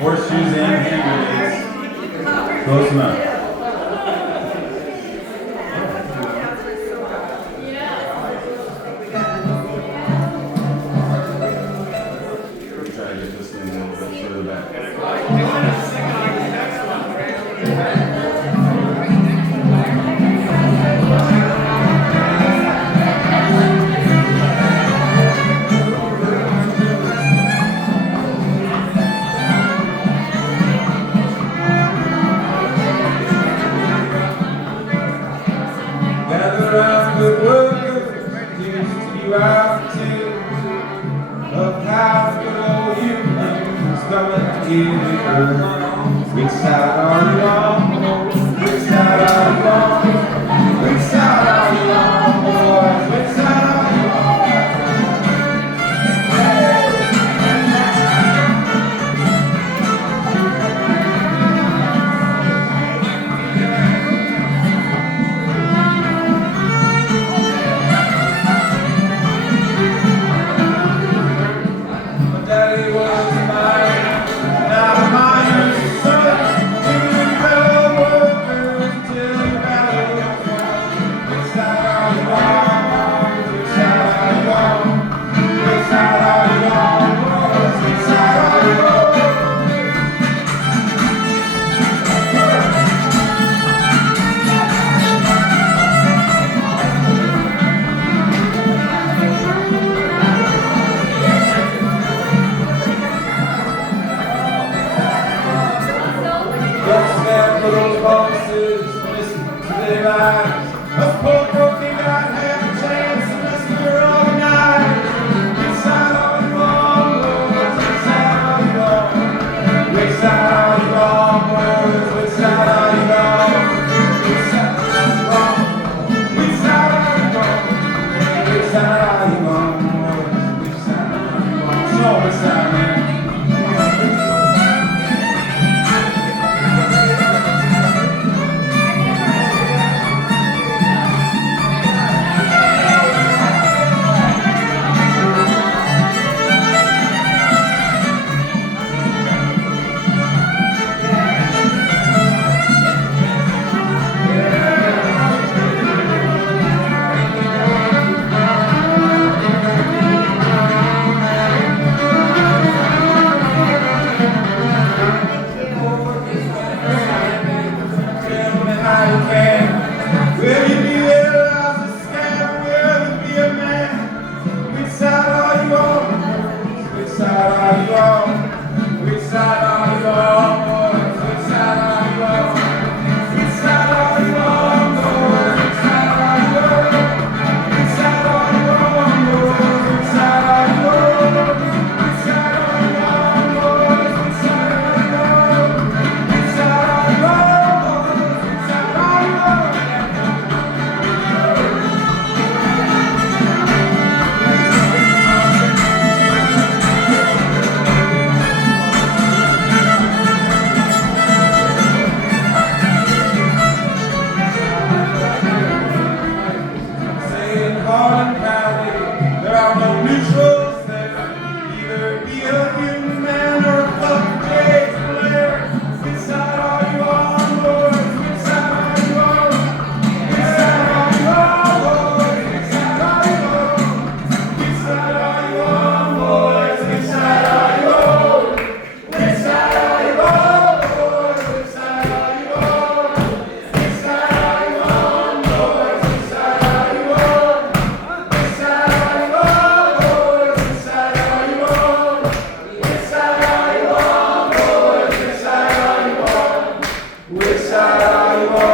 Horseshoes and hand grenades. Close enough. Try to get this thing a little bit further back. Gather round, good workers, here's to you our tales of how good old humans coming together. Which side are you on? Which side are you on? Which side are you on, boys? Which side are you on? Daddy was mine, now mine's son. Two fellow workers till the battle was won. Which side are you on? Which side are you on? Which side are you on, boys? Which side are you on? Don't stand for those bosses, listen to their lies. Us poor folk ain't got half a chance unless we're organized. Which side are you on, boys? Which side are you on? Which side are you on, boys? Which side are you on? Which side are you on? Which side are you on? Which side are you on, boys? Which side are you on? So which side, man? Will you be there as a scam? Will you be a man? Which side are you on? Which side are you on? Which side are you on, boys? Which side are you on? Which side are you on, boys? Which side are you on? Which side are you on, boys? Which side are you on? Which side are you on, boys? Which side are you on? Which side are you on, boys? Which side are you on? Saying hard and proudly, there are no neutrals there. Either be a human man or a fucking Jay's player. Which side are you on, boys? Which side are you on? Which side are you on, boys? Which side are you on? Which side are you on, boys? Which side are you on? Which side are you on, boys? Which side are you on? Which side are you on, boys? Which side are you on? Which side are you on, boys? Which side are you on? Which side are you on, boys? Which side are you on? Which side are you on?